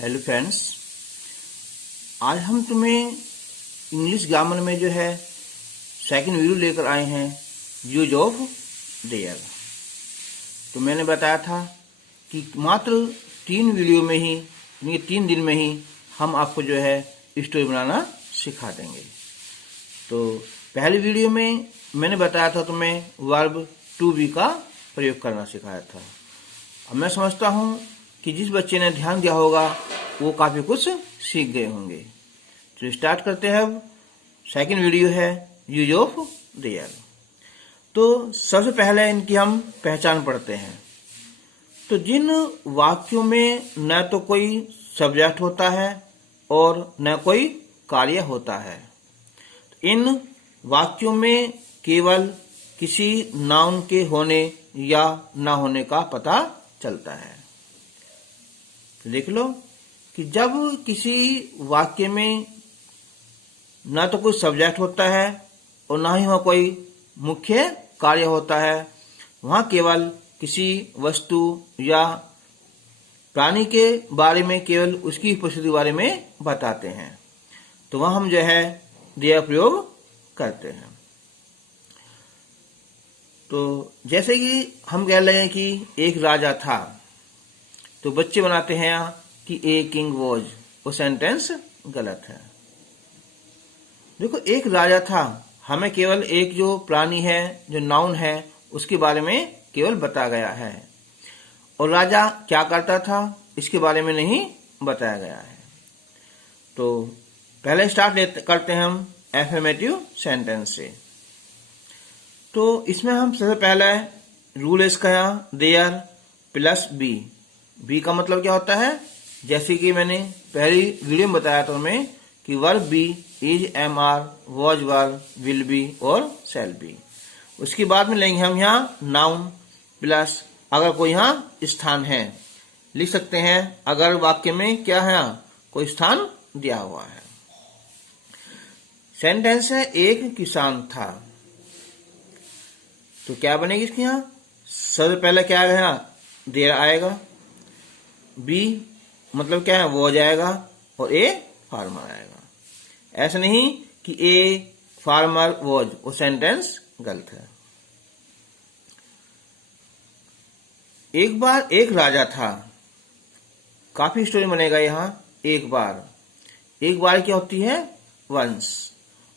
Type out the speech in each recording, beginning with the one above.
Hello friends, आज हम तुम्हें इंग्लिश ग्रामर में जो है सेकंड वीडियो लेकर आए हैं, यूज ऑफ देयर। तो मैंने बताया था कि मात्र 3 वीडियो में ही, यानी 3 दिन में ही हम आपको जो है स्टोरी बनाना सिखा देंगे। तो पहली वीडियो में मैंने बताया था तुम्हें वर्ब टू बी का प्रयोग करना सिखाया था। अब मैं समझता हूँ कि जिस बच्चे ने ध्यान दिया होगा वो काफी कुछ सीख गए होंगे। तो स्टार्ट करते हैं। अब सेकंड वीडियो है यूज ऑफ देयर। तो सबसे पहले इनकी हम पहचान पढ़ते हैं। तो जिन वाक्यों में न तो कोई सब्जेक्ट होता है और न कोई कार्य होता है, इन वाक्यों में केवल किसी नाउन के होने या ना होने का पता चलता है। तो देख लो कि जब किसी वाक्य में ना तो कोई सब्जेक्ट होता है और ना ही वहां कोई मुख्य कार्य होता है, वहां केवल किसी वस्तु या प्राणी के बारे में, केवल उसकी उपस्थिति के बारे में बताते हैं, तो वहां हम जो है देयर प्रयोग करते हैं। तो जैसे कि हम कह रहे हैं कि एक राजा था, तो बच्चे बनाते हैं यहाँ कि ए किंग वॉज, वो सेंटेंस गलत है। देखो, एक राजा था, हमें केवल एक जो प्राणी है, जो नाउन है, उसके बारे में केवल बताया गया है, और राजा क्या करता था इसके बारे में नहीं बताया गया है। तो पहले स्टार्ट करते हैं हम एफर्मेटिव सेंटेंस से। तो इसमें हम सबसे पहले रूल इसका यहाँ देयर प्लस बी। बी का मतलब क्या होता है? जैसे कि मैंने पहली वीडियो में बताया था हमें कि verb be is, am are, was verb, will be और शैल बी। उसके बाद में लेंगे हम यहाँ नाउन प्लस अगर कोई यहाँ स्थान है, लिख सकते हैं अगर वाक्य में क्या है, कोई स्थान दिया हुआ है। सेंटेंस है एक किसान था, तो क्या बनेगी इसके यहाँ? सबसे पहले क्या आएगा? यहाँ देयर आएगा। बी मतलब क्या है? वो जाएगा। और ए फार्मर आएगा। ऐसा नहीं कि ए फार्मर वॉज, वो सेंटेंस गलत है। एक बार एक राजा था, काफी स्टोरी बनेगा यहाँ। एक बार क्या होती है? वंस।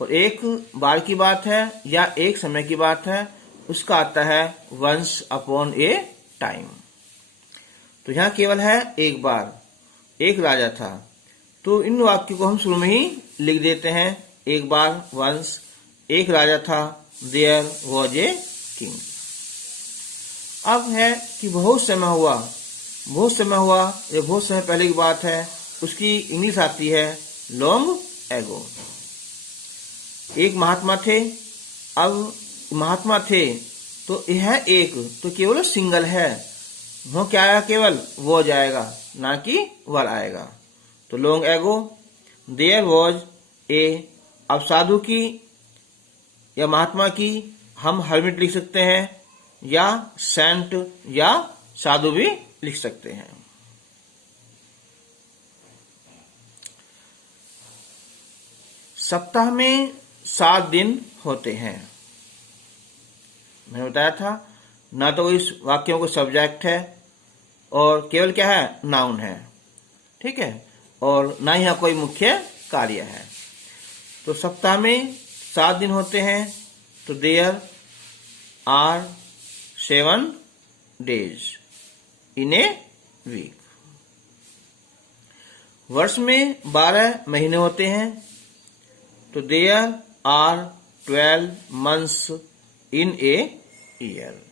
और एक बार की बात है या एक समय की बात है, उसका आता है वंस अपॉन ए टाइम। तो यहां केवल है एक बार, एक राजा था। तो इन वाक्यों को हम शुरू में ही लिख देते हैं। एक बार वंस, एक राजा था, देयर वॉज ए किंग। अब है कि बहुत समय हुआ ये बहुत समय पहले की बात है, उसकी इंग्लिश आती है लॉन्ग एगो। एक महात्मा थे। अब महात्मा थे तो यह एक तो केवल सिंगल है, वो क्या आएगा? केवल वो जाएगा, ना कि वर आएगा। तो long ago there was a. अब साधु की या महात्मा की हम हर्मिट लिख सकते हैं, या सेंट या साधु भी लिख सकते हैं। सप्ताह में 7 दिन होते हैं। मैंने बताया था ना तो इस वाक्यों को सब्जेक्ट है और केवल क्या है? नाउन है, ठीक है, और ना ही यहाँ कोई मुख्य कार्य है। तो सप्ताह में 7 दिन होते हैं, तो there are 7 days in a week. वर्ष में 12 महीने होते हैं, तो there are 12 months in a year.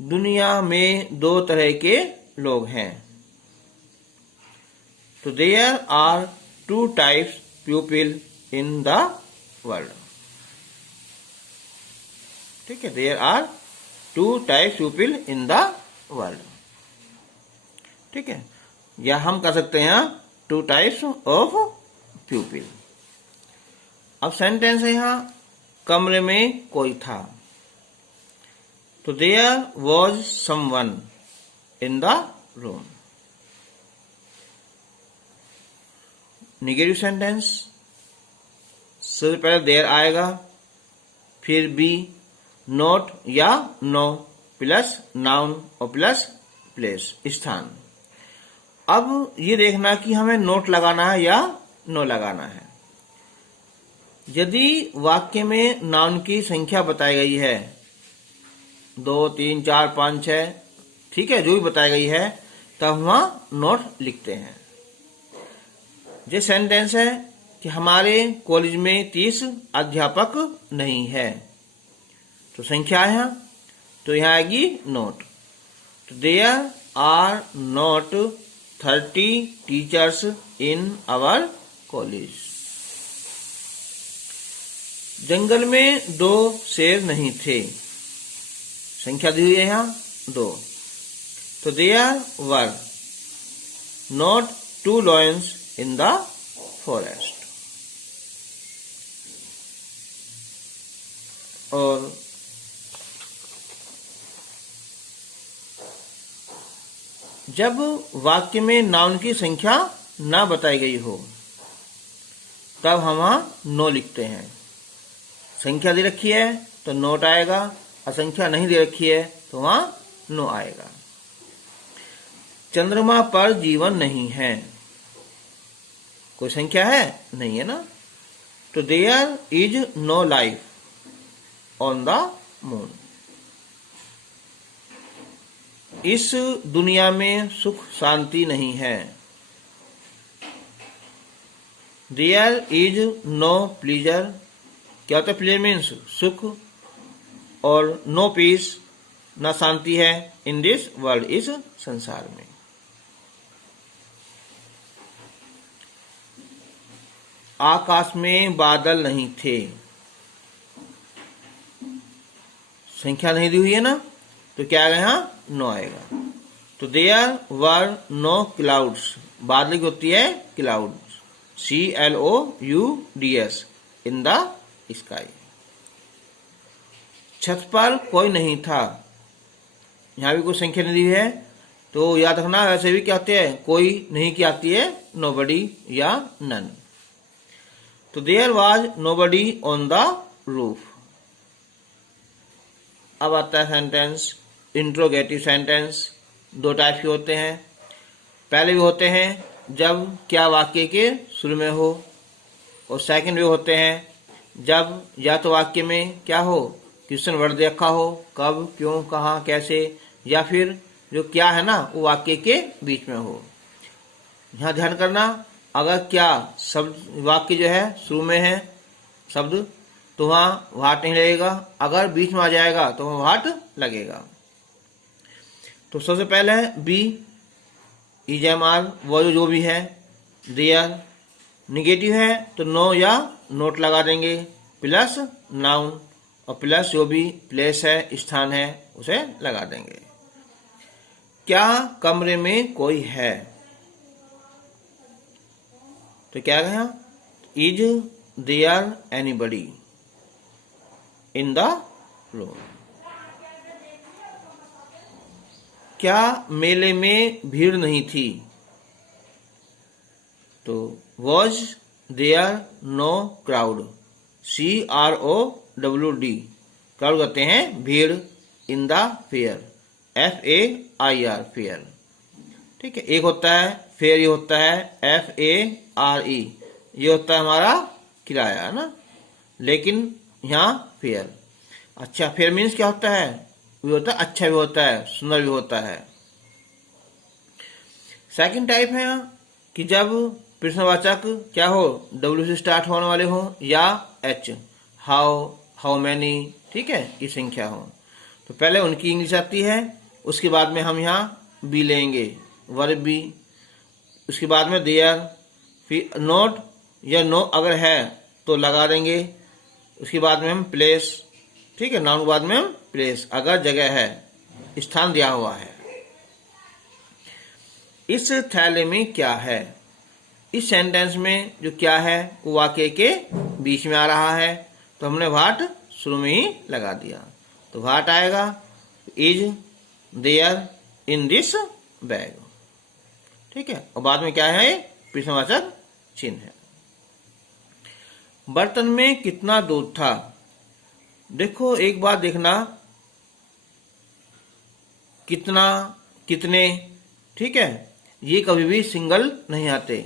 दुनिया में 2 तरह के लोग हैं, तो there are 2 types people in the world. ठीक है, there are 2 types people in the world. ठीक है, या हम कर सकते हैं 2 types ऑफ पीपल। अब सेंटेंस है यहाँ कमरे में कोई था, तो there was someone in the room. Negative sentence, सबसे पहले देयर आएगा, फिर be, not or no plus noun और प्लस प्लेस, स्थान। अब ये देखना कि हमें नोट लगाना है या नो लगाना है। यदि वाक्य में नाउन की संख्या बताई गई है 2, 3, 4, 5, 6, ठीक है, जो भी बताई गई है, तब वहां नोट लिखते हैं। ये सेंटेंस है कि हमारे कॉलेज में 30 अध्यापक नहीं है, तो संख्या है यहाँ, तो यहाँ आएगी नोट। तो there are not 30 teachers in our college. जंगल में 2 शेर नहीं थे, संख्या दी हुई है यहाँ 2, तो there were not 2 lions in the forest. और जब वाक्य में नाउन की संख्या ना बताई गई हो, तब हम वहां नो लिखते हैं। संख्या दे रखी है तो नोट आएगा, और संख्या नहीं दे रखी है तो वहां नो आएगा। चंद्रमा पर जीवन नहीं है, कोई संख्या है नहीं है ना, तो there is no life on the moon. इस दुनिया में सुख शांति नहीं है, देयर इज नो प्लीजर। क्या होता है प्लीजर? मीन्स सुख, और नो पीस, ना शांति है, इन दिस वर्ल्ड, इस संसार में। आकाश में बादल नहीं थे, संख्या नहीं दी हुई है ना, तो क्या आएगा यहाँ? नो आएगा। तो देयर वर नो क्लाउड्स, बादल की होती है clouds, CLOUDS, in the sky. छत पर कोई नहीं था, यहाँ भी कोई संख्या नहीं दी है, तो याद रखना वैसे भी क्या आते हैं, कोई नहीं की आती है नोबडी या नन। तो there was nobody on the roof. अब आता है सेंटेंस इंट्रोगेटिव सेंटेंस। 2 टाइप के होते हैं। पहले भी होते हैं जब क्या वाक्य के शुरू में हो, और सेकंड भी होते हैं जब या तो वाक्य में क्या हो, क्वेश्चन वर्ड दे रखा हो, कब, क्यों, कहाँ, कैसे, या फिर जो क्या है ना वो वाक्य के बीच में हो। यहाँ ध्यान करना, अगर क्या शब्द वाक्य जो है शुरू में है शब्द, तो वहां व्हाट नहीं लगेगा, अगर बीच में आ जाएगा तो वहां व्हाट लगेगा। तो सबसे पहले है बी, EJMR, वो जो भी है, देयर। निगेटिव है तो नो या नोट लगा देंगे, प्लस नाउन, और प्लस जो भी प्लेस है, स्थान है, उसे लगा देंगे। क्या कमरे में कोई है, तो क्या है? Is there anybody in the room. क्या मेले में भीड़ नहीं थी, तो was there no crowd, CROWD, crowd कहते हैं भीड़, in the fair, FAIR, fair, ठीक है। एक होता है फेयर, ये होता है FARE, ये होता है हमारा किराया, है ना, लेकिन यहाँ फेयर। अच्छा, फेयर मीन्स क्या होता है? भी होता है अच्छा भी होता है, सुंदर भी होता है। सेकंड टाइप है कि जब प्रश्नवाचक क्या हो, W से स्टार्ट होने वाले हो, या H, हाउ मैनी, ठीक है, ये संख्या हो, तो पहले उनकी इंग्लिश आती है, उसके बाद में हम यहाँ बी लेंगे, वर्ब बी, उसके बाद में देयर, फिर नोट या नो अगर है तो लगा देंगे, उसके बाद में हम प्लेस, ठीक है, नाउन के बाद में हम प्लेस, अगर जगह है, स्थान दिया हुआ है। इस थैले में क्या है, इस सेंटेंस में जो क्या है वो वाक्य के बीच में आ रहा है, तो हमने व्हाट शुरू में ही लगा दिया, तो व्हाट आएगा, is there in this bag. ठीक है, और बाद में क्या है, प्रश्नवाचक चिन्ह है। बर्तन में कितना दूध था? देखो एक बात देखना, कितना, कितने, ठीक है, ये कभी भी सिंगल नहीं आते।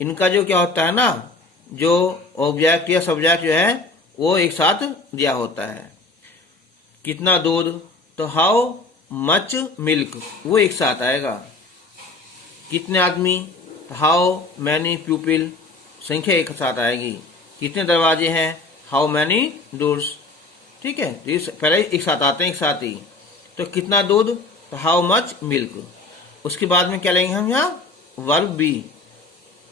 इनका जो क्या होता है ना, जो ऑब्जेक्ट या सब्जेक्ट जो है वो एक साथ दिया होता है। कितना दूध, तो हाउ मच मिल्क, वो एक साथ आएगा। कितने आदमी, हाउ मैनी पीपल, संख्या एक साथ आएगी। कितने दरवाजे हैं, हाउ मैनी डोर्स। ठीक है, तो ये पहले एक साथ आते हैं, एक साथ ही। तो कितना दूध, तो हाउ मच मिल्क। उसके बाद में क्या लेंगे हम, यहाँ वर्ब बी,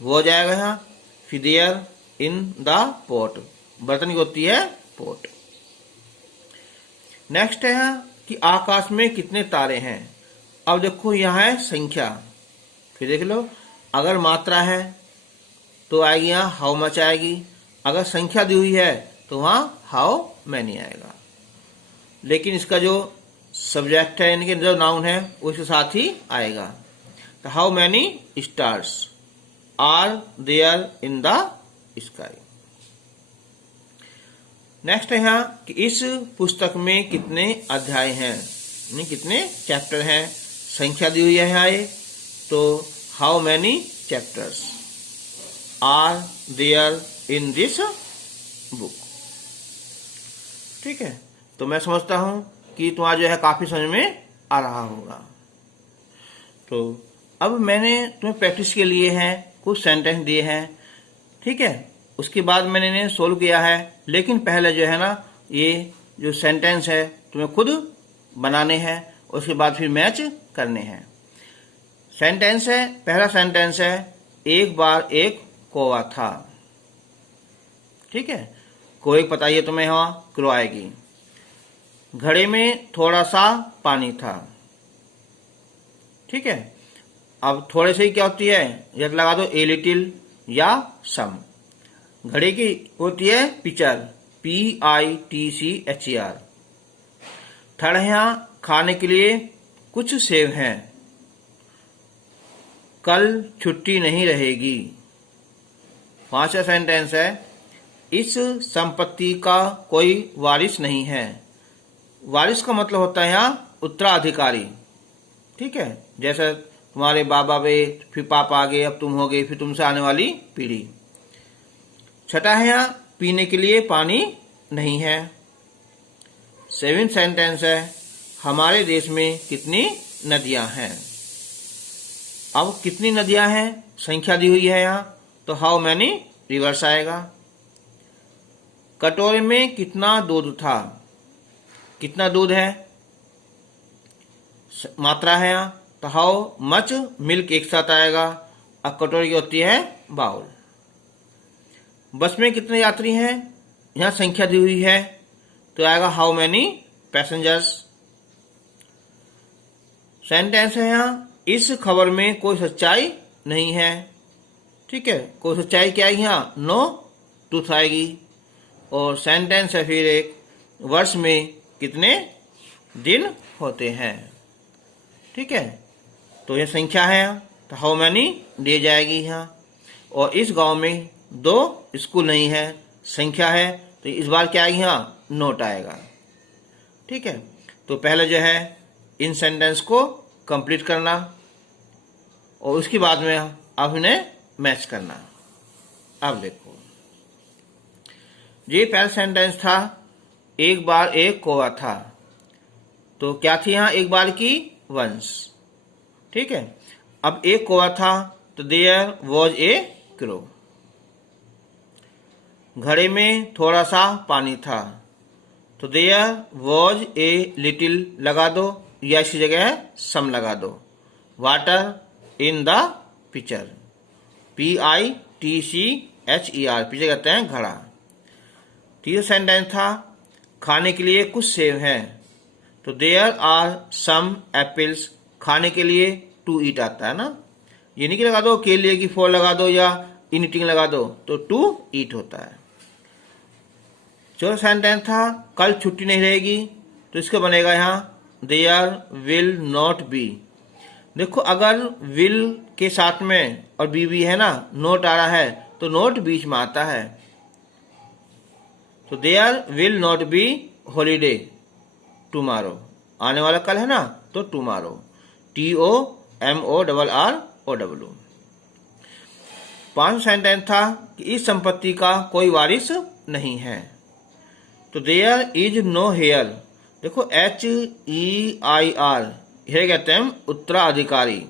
वो हो जाएगा यहाँ। फिर देयर इन द पॉट, बर्तन की होती है पॉट। नेक्स्ट है यहाँ कि आकाश में कितने तारे हैं। अब देखो यहाँ है संख्या, फिर देख लो, अगर मात्रा है तो आएगी यहाँ हाउ मच आएगी, अगर संख्या दी हुई है तो वहां हाउ मैनी आएगा। लेकिन इसका जो सब्जेक्ट है यानी कि जो नाउन है वो इसके साथ ही आएगा। तो how many stars are there in the sky. Next है यहाँ कि इस पुस्तक में कितने अध्याय हैं, यानी कितने चैप्टर हैं। संख्या दी हुई है यहाँ ये, तो how many chapters are there in this book. ठीक है, तो मैं समझता हूं कि तुम्हारा जो है काफी समझ में आ रहा होगा। तो अब मैंने तुम्हें प्रैक्टिस के लिए है कुछ सेंटेंस दिए हैं। ठीक है, उसके बाद मैंने इन्हें सोल्व किया है। लेकिन पहले जो है ना, ये जो सेंटेंस है तुम्हें खुद बनाने हैं, उसके बाद फिर मैच करने हैं। सेंटेंस है, पहला सेंटेंस है, एक बार एक कौवा था। ठीक है, कोई पता ये तुम्हें वहां क्रो आएगी। घड़े में थोड़ा सा पानी था। ठीक है, अब थोड़े से ही क्या होती है, या लगा दो ए लिटिल या सम। घड़े की होती है पिचर, PITCHER। थर्ड है यहाँ खाने के लिए कुछ सेब हैं। कल छुट्टी नहीं रहेगी। पांचवा सेंटेंस है, इस संपत्ति का कोई वारिस नहीं है। वारिस का मतलब होता है यहाँ उत्तराधिकारी। ठीक है, जैसे तुम्हारे बाबा गए, फिर पापा आ गए, अब तुम हो गए, फिर तुमसे आने वाली पीढ़ी। छठा है यहाँ पीने के लिए पानी नहीं है। सेवेंथ सेंटेंस है, हमारे देश में कितनी नदियां हैं। अब कितनी नदियां हैं, संख्या दी हुई है यहाँ, तो हाउ मैनी रिवर्स आएगा। कटोरे में कितना दूध था। कितना दूध है, मात्रा है यहाँ, तो हाउ मच मिल्क एक साथ आएगा। अब कटोरी की होती है बाउल। बस में कितने यात्री हैं, यहाँ संख्या दी हुई है, तो आएगा हाउ मैनी पैसेंजर्स। सेंटेंस है यहाँ, इस खबर में कोई सच्चाई नहीं है। ठीक है, कोई सच्चाई क्या आएगी यहाँ, नो ट्रूथ आएगी। और सेंटेंस है फिर एक, वर्ष में कितने दिन होते हैं। ठीक है, तो ये संख्या है, तो हाउ मैनी दे जाएगी यहाँ। और इस गांव में 2 स्कूल नहीं है, संख्या है, तो इस बार क्या आएगी यहाँ, नोट आएगा। ठीक है, तो पहले जो है इन सेंटेंस को कंप्लीट करना और उसके बाद में अब इन्हें मैच करना। अब देखो, ये पहला सेंटेंस था, एक बार एक कौवा था। तो क्या थी यहाँ एक बार की, वंस। ठीक है, अब एक कौवा था, तो देयर वॉज ए क्रो। घड़े में थोड़ा सा पानी था, तो देयर वॉज ए लिटिल लगा दो, या इसी जगह सम लगा दो। Water in the pitcher, PITCHER, pitcher कहते हैं घड़ा। तीसरा सेंटेंस था, खाने के लिए कुछ सेब हैं, तो देयर आर सम एप्पल्स। खाने के लिए टू ईट आता है ना, ये नहीं कि लगा दो के लिए की फॉर लगा दो या इन ईटिंग लगा दो, तो टू ईट होता है। चौथा सेंटेंस था, कल छुट्टी नहीं रहेगी, तो इसका बनेगा यहाँ देयर विल नॉट बी। देखो अगर विल के साथ में और बी है ना, नोट आ रहा है तो नोट बीच में आता है। तो there will not be holiday tomorrow, आने वाला कल है ना, तो टुमारो, TOMORROW। 5 सेंटेंस था कि इस संपत्ति का कोई वारिस नहीं है। तो देयर इज नो हेयर, देखो HEIR, हेयर कहते हैं उत्तराधिकारी।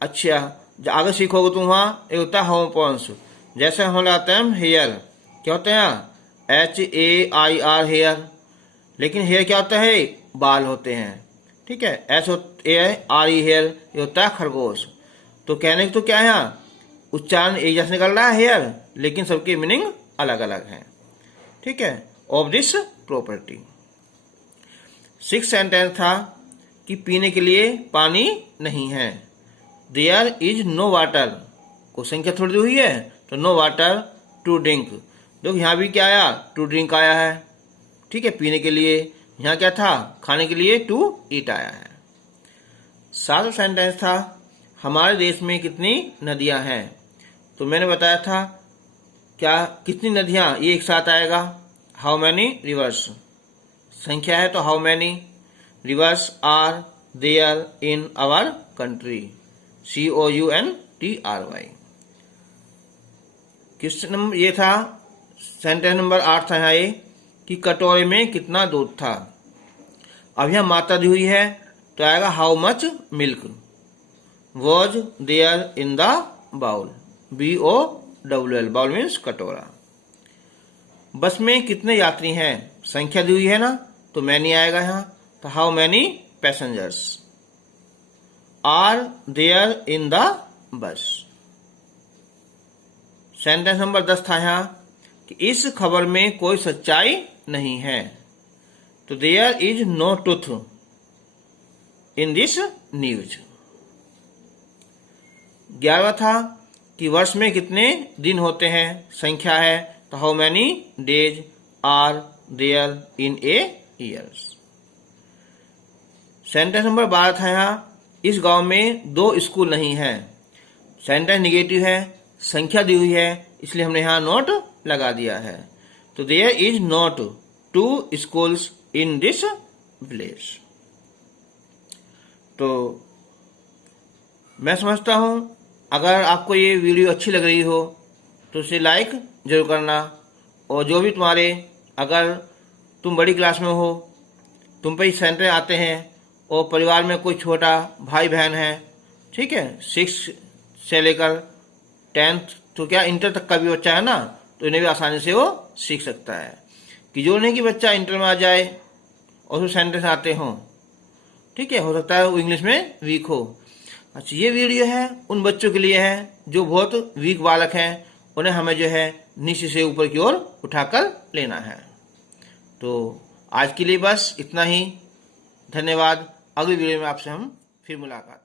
अच्छा, आगे सीखोगे तुम वहां एक होता है होमोपोन्स, जैसे हम लाते हैं हेयर, क्या होते हैं HAIR हेयर, लेकिन हेयर क्या होता है, बाल होते हैं। ठीक है, SHARE हेयर, ये होता है खरगोश। तो कहने की तो क्या है, यहाँ उच्चारण एक जैसे निकल रहा है हेयर, लेकिन सबकी मीनिंग अलग अलग है। ठीक है, ऑफ दिस प्रॉपर्टी। 6 सेंटेंस था कि पीने के लिए पानी नहीं है। There is no water, question क्या थोड़ी दी हुई है, तो नो वाटर टू ड्रिंक। देखो यहाँ भी क्या आया, टू ड्रिंक आया है। ठीक है, पीने के लिए। यहाँ क्या था, खाने के लिए टू ईट आया है। 7वां सेंटेंस था हमारे देश में कितनी नदियां हैं। तो मैंने बताया था क्या, कितनी नदियां, ये एक साथ आएगा, हाउ मैनी रिवर्स। संख्या है तो how many rivers are there in our country, COUNTRY। Question number ये था, सेंटेंस नंबर 8 था यहाँ ये कि कटोरे में कितना दूध था। अब यहाँ मात्रा दी हुई है तो आएगा how much milk was there in the bowl, BOWL, bowl means कटोरा। बस में कितने यात्री हैं, संख्या दी हुई है ना, तो मैनी आएगा यहाँ, तो how many passengers are there in the bus. Sentence number 10 था यहाँ कि इस खबर में कोई सच्चाई नहीं है। तो there is no truth in this news. 11वां था कि वर्ष में कितने दिन होते हैं, संख्या है, तो how many days are there in a years. Sentence number 12 था यहाँ, इस गांव में 2 स्कूल नहीं है। सेंटेंस निगेटिव है, संख्या दी हुई है, इसलिए हमने यहाँ नोट लगा दिया है। तो there is not 2 schools in this village. तो मैं समझता हूं अगर आपको ये वीडियो अच्छी लग रही हो तो उसे लाइक जरूर करना, और जो भी तुम्हारे, अगर तुम बड़ी क्लास में हो, तुम पे ही सेंटर आते हैं और परिवार में कोई छोटा भाई बहन है, ठीक है, 6 से लेकर 10th तो क्या इंटर तक का भी बच्चा है ना, तो इन्हें भी आसानी से वो सीख सकता है। कि जो नहीं कि बच्चा इंटर में आ जाए और उसमें सेंटेंस आते हों, ठीक है, हो सकता है वो इंग्लिश में वीक हो। अच्छा, ये वीडियो है उन बच्चों के लिए है जो बहुत वीक बालक हैं, उन्हें हमें जो है नीचे से ऊपर की ओर उठाकर लेना है। तो आज के लिए बस इतना ही, धन्यवाद। अगली वीडियो में आपसे हम फिर मुलाकात।